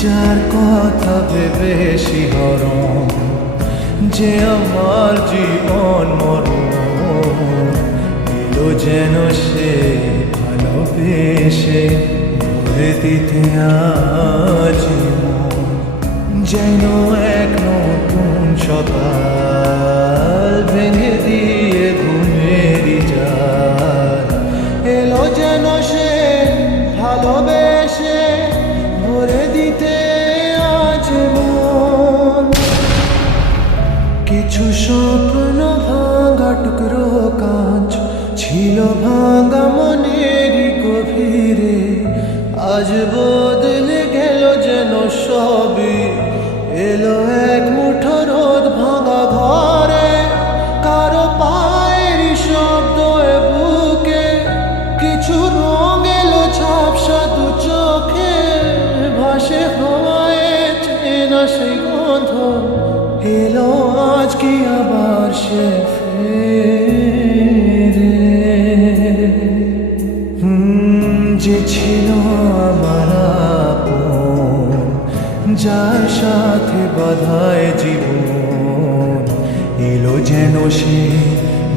যার কথা ভেবে শিহরণ যে আমার জীবন মরণ এলো যেন সে ভালোবেসে ভরে দিতে আজ মন। যেন এক নতুন সকাল ভেঙে দিয়ে ঘুমেরই জাল এলো যেন সে ভালোবেসে ভরে দিতে আজ মন। কিছু স্বপ্ন ভাঙা টুকরো কাঁচ ছিল ভাঙা মনের গভীরে, আজ বদলে গেল যেন সবই। এলো এক মুঠো রোদ ভাঙা ঘরে, কারো পায়ের শব্দ এ বুকে, কিছু রঙ এলো ঝাপসা দু চোখে, ভাসে হওয়ায় চেনা সেই গন্ধ। এলো আজ কি আবার সে ফেরে? যে ছিল আমার আপন, যার সাথে বাঁধায় জীবন, এলো যেন সে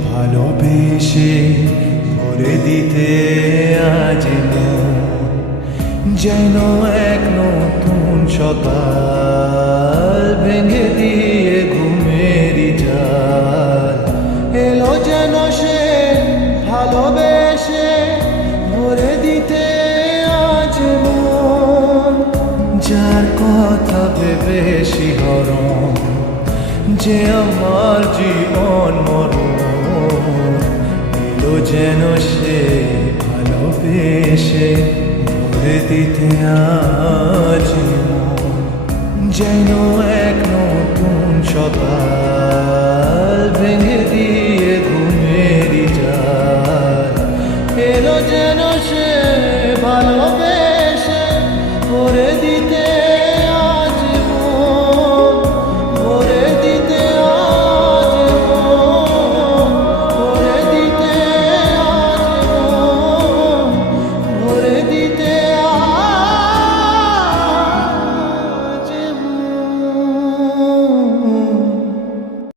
ভালোবেসে ভরে দিতে আজ মন। যেন এক নতুন সকাল ভেঙে দিয়ে ঘুমেরই জাল এলো যেন সে ভালোবেসে ভরে দিতে আজ মন। যার কথা ভেবে শিহরণ যে আমার জীবন মরণ এলো যেন সে ভালোবেসে ভরে দিতে আজ